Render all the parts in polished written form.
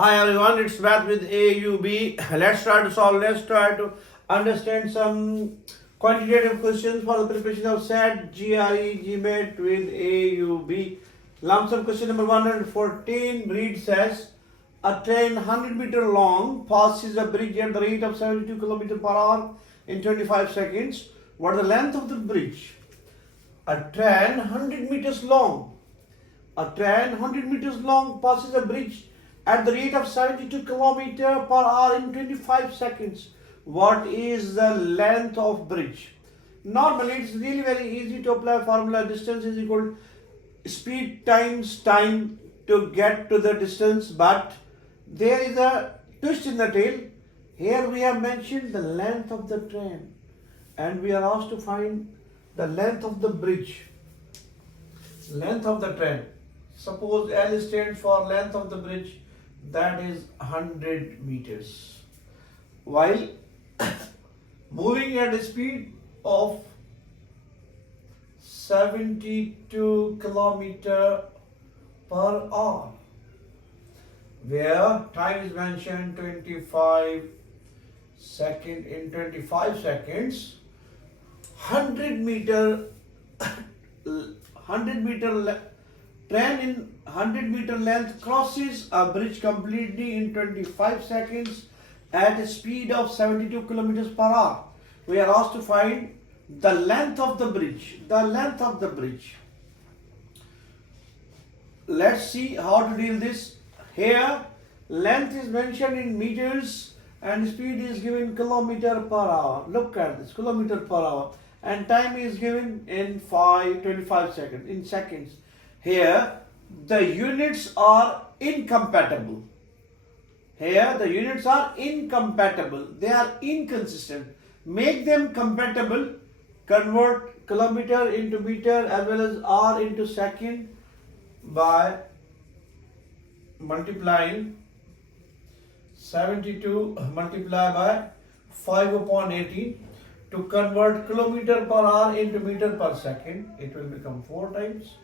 Hi everyone, it's Math with AUB. Let's try to understand some quantitative questions for the preparation of SAT-GRE GMAT with AUB. Lump sum question number 114 reads as a train 100-meter long passes a bridge at the rate of 72 km per hour in 25 seconds. What is the length of the bridge? A train 100 meters long. A train 100 meters long passes a bridge at the rate of 72 km per hour in 25 seconds. What is the length of bridge? Normally, it's really very easy to apply formula. Distance is equal to speed times time to get to the distance, but there is a twist in the tail. Here we have mentioned the length of the train and we are asked to find the length of the bridge. Length of the train. Suppose L stands for length of the bridge, that is 100 meters. While moving at a speed of 72 km per hour, where time is mentioned 25 seconds. In 25 seconds, 100 meter train in 100 meter length crosses a bridge completely in 25 seconds at a speed of 72 kilometers per hour. We are asked to find the length of the bridge. The length of the bridge. Let's see how to deal this. Here, length is mentioned in meters and speed is given kilometer per hour. Look at this, kilometer per hour. And time is given in 25 seconds, in seconds. Here, the units are incompatible. Here, the units are incompatible. They are inconsistent. Make them compatible. Convert kilometer into meter as well as hour into second by multiplying 72 multiplied by 5 upon 18 to convert kilometer per hour into meter per second. It will become 4 times.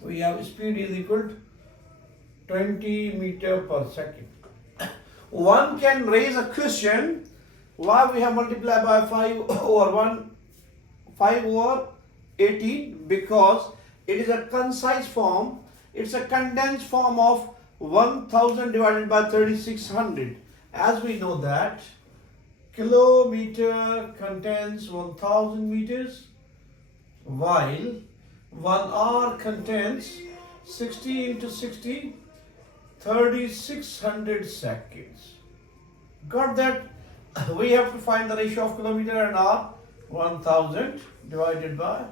We have speed is equal to 20 meter per second. One can raise a question why we have multiplied by 5 over 18, because it is a concise form. It's a condensed form of 1000 divided by 3600. As we know that kilometer contains 1000 meters, while 1 hour contains 60 into 60, 3600 seconds. Got that? We have to find the ratio of kilometer and hour. 1000 divided by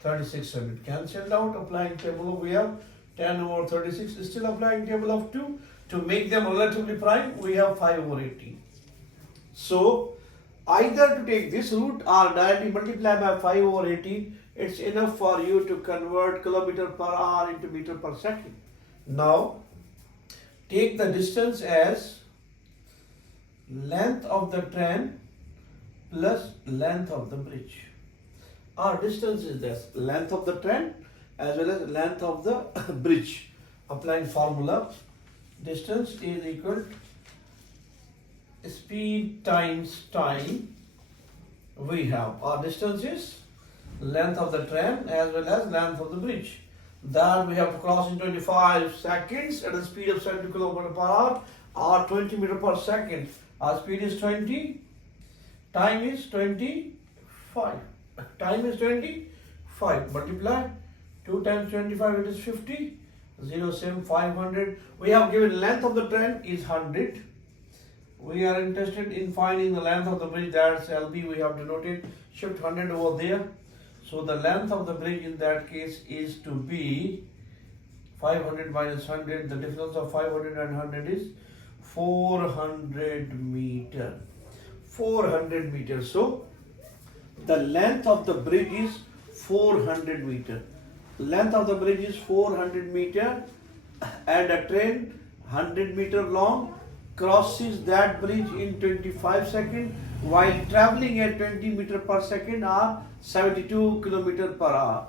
3600. Cancelled out. Applying table, we have 10 over 36. Still applying table of 2. To make them relatively prime, we have 5 over 18. So, either to take this route or directly multiply by 5 over 18, it's enough for you to convert kilometer per hour into meter per second. Now, take the distance as length of the train plus length of the bridge. Our distance is this, length of the train as well as length of the bridge. Applying formula, distance is equal to speed times time. We have our distance is length of the train as well as length of the bridge. That we have to cross in 25 seconds at a speed of 70 km per hour or 20 meter per second. Our speed is 20, time is 25. Time is 25. Multiply 2 times 25, it is 50. 0, same 500. We have given length of the train is 100. We are interested in finding the length of the bridge, that's LB. We have denoted, shift 100 over there. So the length of the bridge in that case is to be 500 minus 100. The difference of 500 and 100 is 400 meter. 400 meters. So the length of the bridge is 400 meter. Length of the bridge is 400 meter and a train 100 meter long crosses that bridge in 25 seconds while traveling at 20 meter per second or 72 kilometer per hour.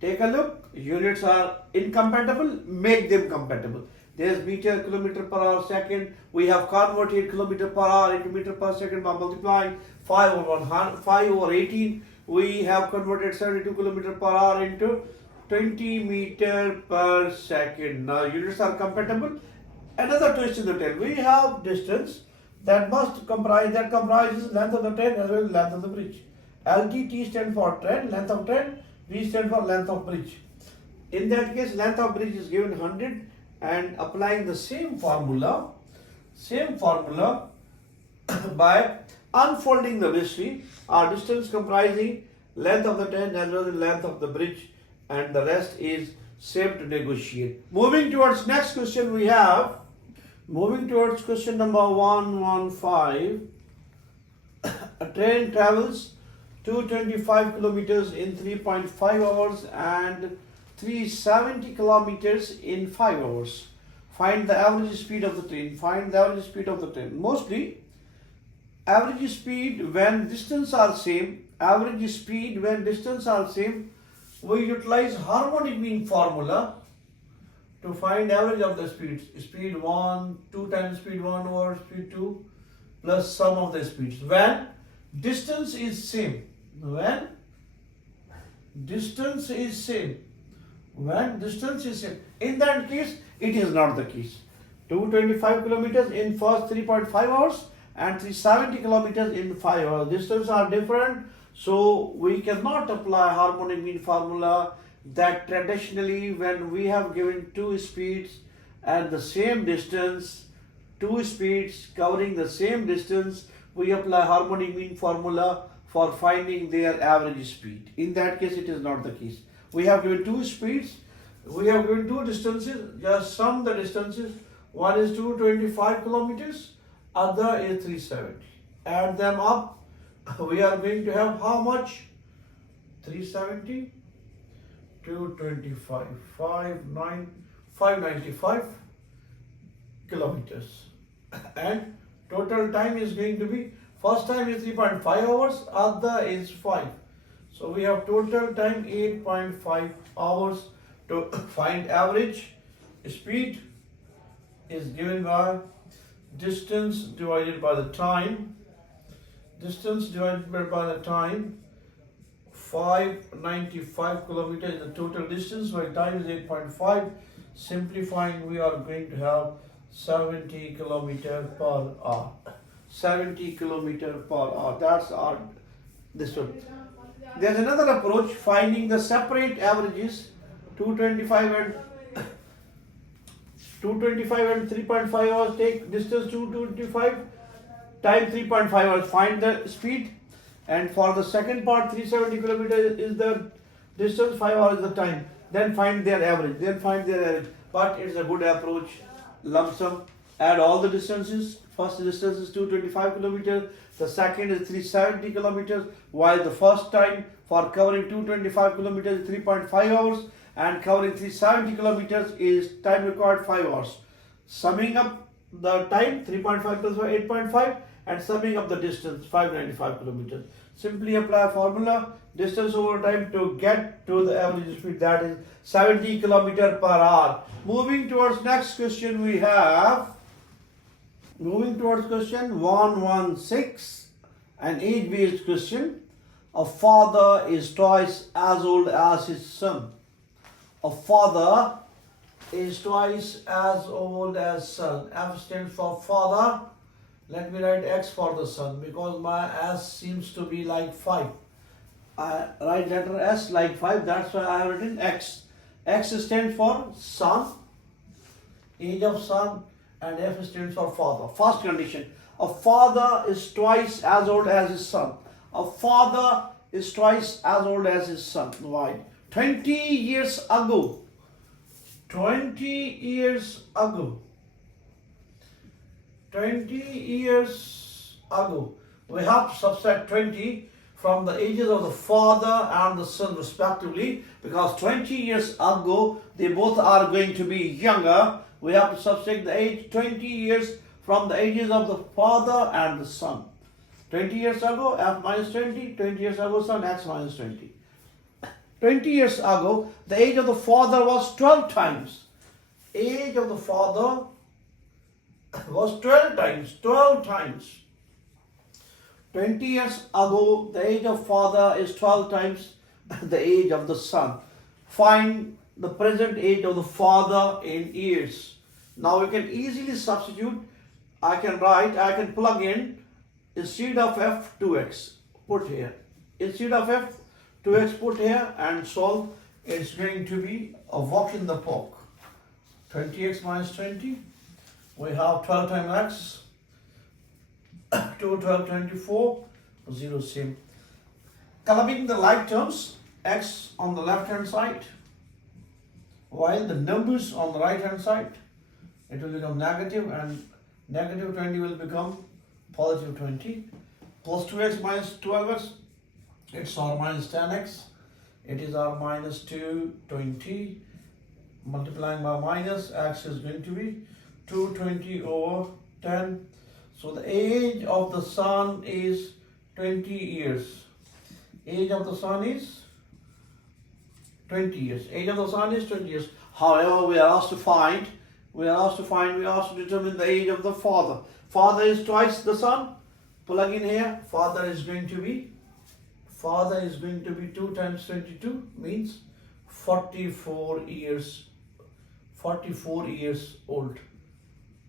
Take a look. Units are incompatible. Make them compatible. There's meter, kilometer per hour, second. We have converted kilometer per hour into meter per second by multiplying 5 over 100, 5 over 18. We have converted 72 kilometer per hour into 20 meter per second. Now units are compatible. Another twist in the tail. We have distance that comprises length of the train as well as length of the bridge. LT stands for train, length of train, V stands for length of bridge. In that case, length of bridge is given 100, and applying the same formula by unfolding the mystery, our distance comprising length of the train as well as length of the bridge, and the rest is same to negotiate. Moving towards next question, we have question number 115. A train travels 225 kilometers in 3.5 hours and 370 kilometers in 5 hours. Find the average speed of the train. Mostly, average speed when distance are same, we utilize harmonic mean formula to find average of the speeds. Speed 1, 2 times speed 1 over speed 2 plus sum of the speeds. When distance is same. In that case, it is not the case. 225 kilometers in first 3.5 hours and 370 kilometers in 5 hours. Distance are different, so we cannot apply harmonic mean formula that traditionally when we have given two speeds and the same distance, two speeds covering the same distance, we apply harmonic mean formula for finding their average speed. In that case, it is not the case. We have given two speeds, we have given two distances, just sum the distances. One is 225 kilometers, other is 370. Add them up, we are going to have how much? 370, 225, 595 kilometers. And total time is going to be, first time is 3.5 hours, other is 5. So we have total time 8.5 hours to find average speed is given by distance divided by the time. 595 kilometers is the total distance, while time is 8.5. Simplifying, we are going to have 70 kilometers per hour. 70 kilometers per hour. That's our this one. There's another approach, finding the separate averages. 225 and 3.5 hours. Take distance 225 time 3.5 hours. Find the speed. And for the second part, 370 kilometers is the distance, 5 hours is the time. Then find their average. But it's a good approach. Lump sum. Add all the distances. First distance is 225 kilometers. The second is 370 kilometers. While the first time for covering 225 kilometers is 3.5 hours. And covering 370 kilometers is time required 5 hours. Summing up the time, 3.5 plus 8.5. And summing up the distance, 595 kilometers. Simply apply formula, distance over time to get to the average speed, that is 70 kilometers per hour. Moving towards next question, we have question 116, an age-based question. A father is twice as old as his son. A father is twice as old as son. F stands for father. Let me write X for the son because my S seems to be like 5. I write letter S like 5, that's why I have written X. X stands for son, age of son, and F stands for father. First condition, a father is twice as old as his son. A father is twice as old as his son. Why? 20 years ago, we have to subtract 20 from the ages of the father and the son respectively, because 20 years ago they both are going to be younger. We have to subtract the age 20 years from the ages of the father and the son. 20 years ago, F minus 20, 20 years ago, son, X minus 20. 20 years ago, the age of the father was 12 times. age of the father was 12 times. 12 times. 20 years ago, the age of father is 12 times the age of the son. Find the present age of the father in years. Now we can easily substitute. I can plug in instead of f 2x, put here. Instead of f 2x, put here and solve. It's going to be a walk in the park. 20x minus 20. We have 12 times x. 2, 12, 24. 0 same. Clubbing the like terms, x on the left hand side, while the numbers on the right hand side, it will become negative, and negative 20 will become positive 20. Plus 2x minus 12x, it's our minus 10x. It is our minus 220. Multiplying by minus, x is going to be 220 over 10. So the age of the son is 20 years. Age of the son is 20 years. Age of the son is 20 years. However, we are asked to determine the age of the father. Father is twice the son. Plug in here. Father is going to be 2 times 22, means 44 years. 44 years old.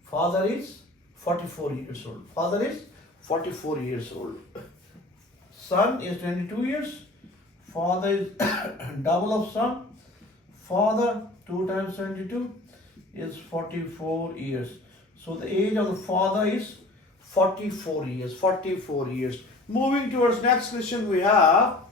Father is 44 years old. Father is 44 years old. Son is 22 years. Father is double of son. Father 2 times 22 is 44 years. So the age of the father is 44 years. 44 years. Moving towards next question, we have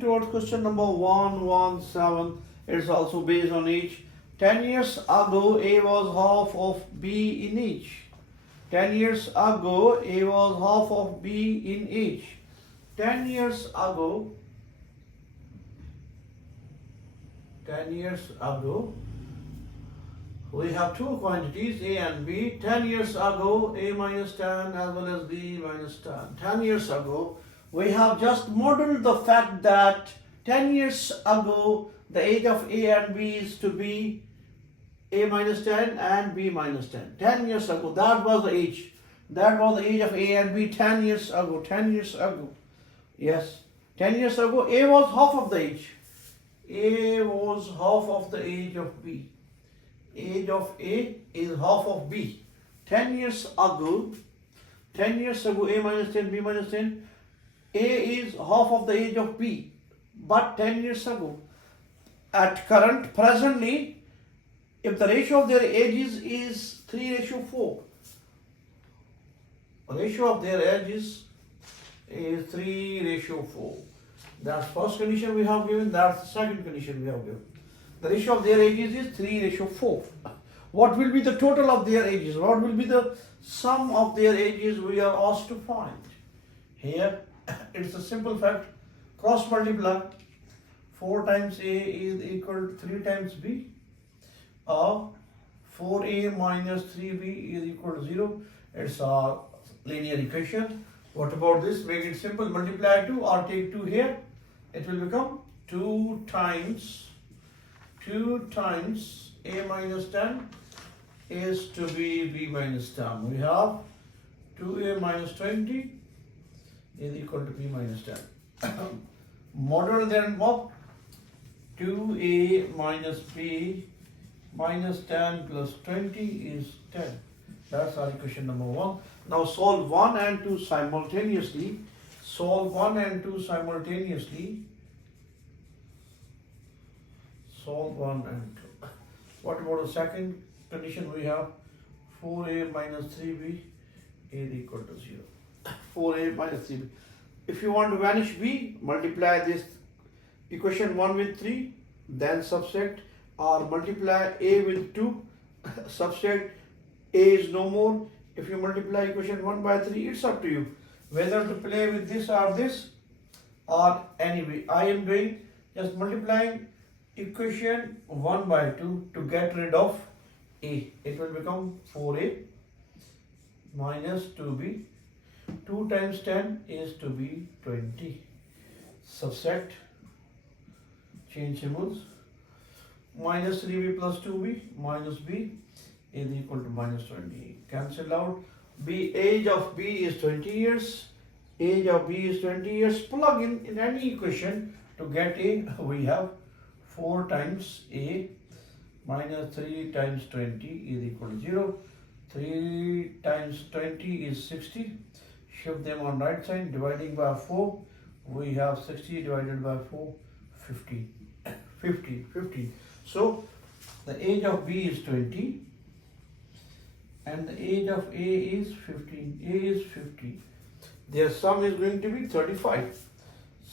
towards question number 117. It's also based on age. 10 years ago, A was half of B in age. 10 years ago, A was half of B in age. 10 years ago, we have two quantities, A and B. 10 years ago, A minus 10 as well as B minus 10. 10 years ago, we have just modeled the fact that 10 years ago, the age of A and B is to be A minus 10 and B minus 10. 10 years ago, that was the age. That was the age of A and B 10 years ago. 10 years ago. Yes. 10 years ago, A was half of the age. A was half of the age of B. Age of A is half of B. 10 years ago, A minus 10, B minus 10, A is half of the age of B. But 10 years ago, presently, if the ratio of their ages is 3:4, ratio of their ages is 3:4. That's first condition we have given, that's the second condition we have given. The ratio of their ages is 3:4. What will be the total of their ages? What will be the sum of their ages we are asked to find? Here, it's a simple fact. Cross multiply. 4 times A is equal to 3 times B. Or 4A minus 3B is equal to 0. It's a linear equation. What about this? Make it simple. Multiply 2 or take 2 here. It will become 2 times A minus 10 is to be B minus 10. We have 2A minus 20 is equal to B minus 10. Model then what? 2A minus B minus 10 plus 20 is 10. That's our equation number 1. Now solve 1 and 2 simultaneously. Solve 1 and 2 simultaneously. Solve 1 and 2. What about the second condition we have? 4A minus 3B is equal to 0. 4A minus 3B. If you want to vanish B, multiply this equation 1 with 3, then subtract, or multiply A with 2, subtract A is no more. If you multiply equation 1 by 3, it's up to you whether to play with this, or anyway. I am doing just multiplying equation 1 by 2 to get rid of A. It will become 4A minus 2B. 2 times 10 is to be 20. Subtract, change symbols. minus 3b plus 2b minus b is equal to minus 20. Cancel out. Age of b is 20 years. Age of b is 20 years. Plug in any equation to get a. We have 4 times a minus 3 times 20 is equal to 0. 3 times 20 is 60. Shift them on right side. Dividing by 4. We have 60 divided by 4. 50. 50. So the age of b is 20 and the age of a is 15. A is 50. Their sum is going to be 35.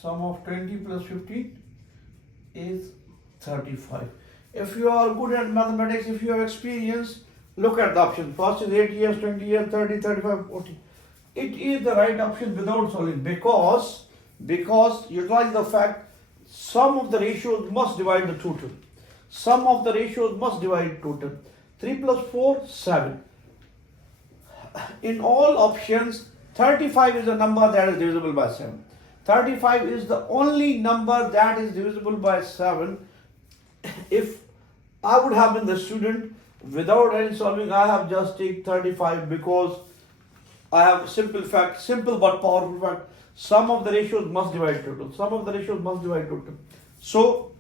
Sum of 20 plus 15 is 35. If you are good at mathematics, if you have experience, look at the option. First is 8 years, 20 years, 30, 35, 40. It is the right option without solving because utilize the fact sum of the ratios must divide the total. Sum of the ratios must divide total. 3 plus 4, 7. In all options, 35 is a number that is divisible by 7. 35 is the only number that is divisible by 7. If I would have been the student, without any solving, I have just take 35 because I have simple fact, simple but powerful fact. Sum of the ratios must divide total. Sum of the ratios must divide total. So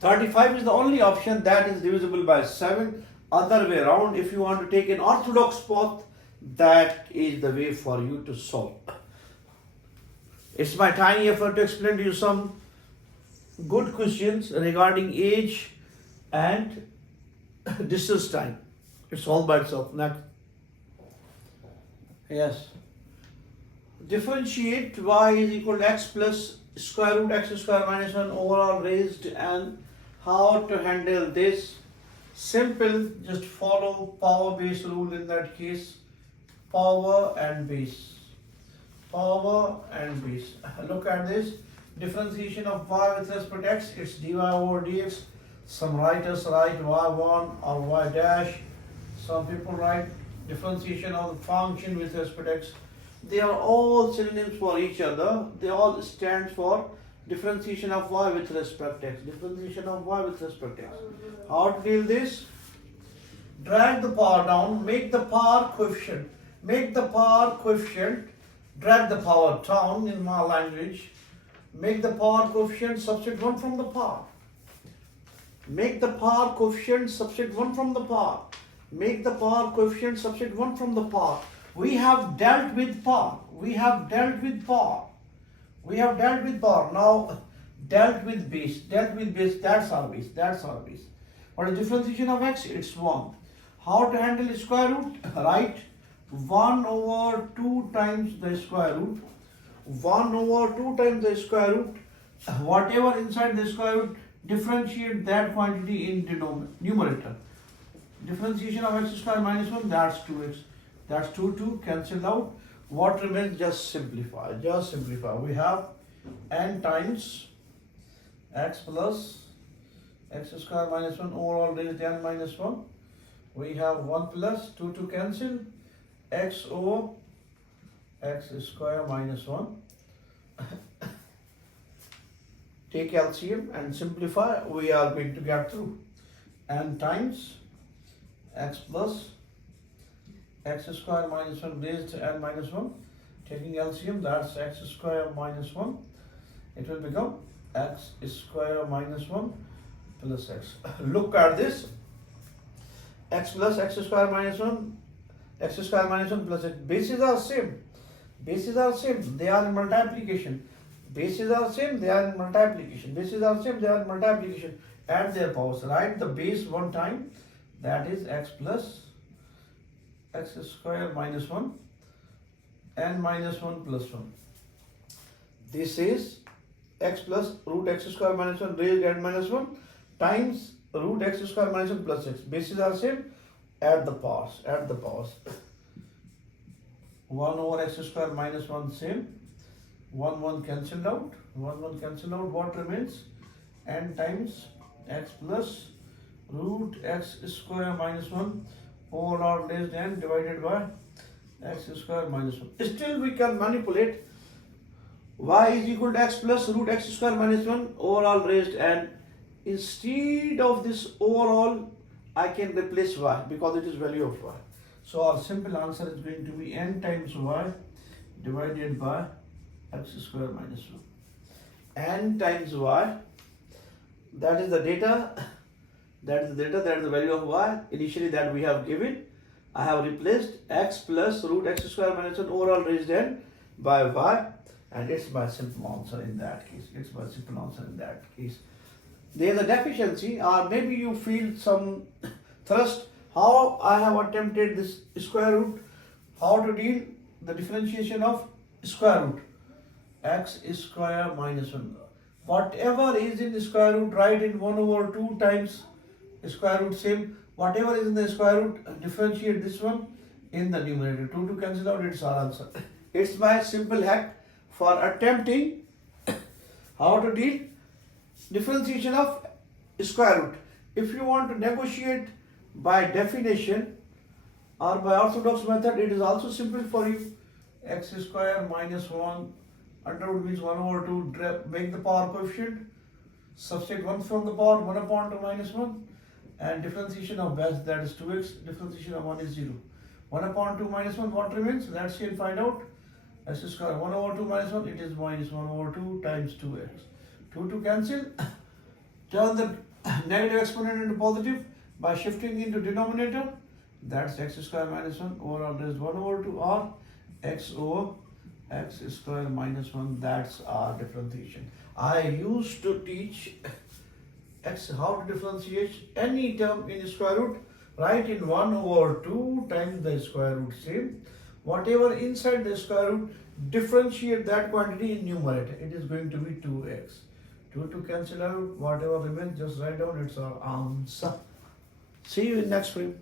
35 is the only option that is divisible by 7. Other way around, if you want to take an orthodox path, that is the way for you to solve. It's my tiny effort to explain to you some good questions regarding age and distance time. It's all by itself. Next. Yes. Differentiate y is equal to x plus square root x square minus 1 overall raised, and how to handle this? Simple, just follow power base rule in that case. Power and base. Power and base. Look at this. Differentiation of y with respect to x, it's dy over dx. Some writers write y1 or y dash. Some people write differentiation of the function with respect to x. They are all synonyms for each other. They all stand for differentiation of y with respect to x. Differentiation of y with respect to x. How to deal this? Drag the power down, make the power coefficient. Make the power coefficient, drag the power down in my language. Make the power coefficient, substitute 1 from the power. Make the power coefficient, substitute 1 from the power. Make the power coefficient, substitute 1 from the power. We have dealt with power. We have dealt with power. We have dealt with power. Now, dealt with base. Dealt with base, that's our base. That's our base. What is differentiation of x? It's 1. How to handle square root? Right. 1 over 2 times the square root. 1 over 2 times the square root. Whatever inside the square root, differentiate that quantity in numerator. Differentiation of x square minus 1, that's 2x. That's 2 cancel out. What remains? Just simplify. Just simplify. We have n times x plus x square minus 1 overall raised to n minus 1. We have 1 plus 2 cancel. X over x square minus 1. Take LCM and simplify. We are going to get through. N times x plus x square minus 1 raised to n minus 1. Taking LCM, that's x square minus 1. It will become x square minus 1 plus x. Look at this. X plus x square minus 1. X square minus 1 plus x. Bases are same. Bases are same. They are in multiplication. Bases are same. They are in multiplication. Bases are same. They are in multiplication. Add their powers. Write the base one time. That is x plus x square minus 1 n minus 1 plus 1. This is x plus root x square minus 1 raised to n minus 1 times root x square minus 1 plus x. Bases are same. Add the powers. Add the powers. 1 over x square minus 1 same. 1 cancelled out. 1 cancelled out. What remains? N times x plus root x square minus 1 overall raised to n divided by x square minus 1. Still we can manipulate. Y is equal to x plus root x square minus 1 overall raised to n instead of this overall, I can replace y because it is value of y. So our simple answer is going to be n times y divided by x square minus 1. N times y, that is the data, that is the value of y. Initially that we have given, I have replaced x plus root x square minus 1 overall raised n by y, and it's my simple answer in that case. There is a deficiency, or maybe you feel some thrust how I have attempted this square root, how to deal the differentiation of square root x square minus 1. Whatever is in the square root, write in 1 over 2 times square root same. Whatever is in the square root, differentiate this one in the numerator. 2 to cancel out, it's our answer. It's my simple hack for attempting how to deal differentiation of square root. If you want to negotiate by definition or by orthodox method, it is also simple for you. X square minus 1 under root means 1 over 2, make the power coefficient, subtract 1 from the power, 1 upon 2 minus 1, and differentiation of base, that is 2x, differentiation of 1 is 0. 1 upon 2 minus 1, what remains? Let's see and find out. X square 1 over 2 minus 1, it is minus 1 over 2 times 2x. 2 to cancel, turn the negative exponent into positive by shifting into denominator, that's x square minus 1 overall raised 1 over 2, or x over x square minus 1, that's our differentiation. I used to teach x how to differentiate any term in square root, write in 1 over 2 times the square root same. Whatever inside the square root, differentiate that quantity in numerator. It is going to be 2x. 2 to cancel out, whatever remains, just write down, it's our answer. See you in next frame.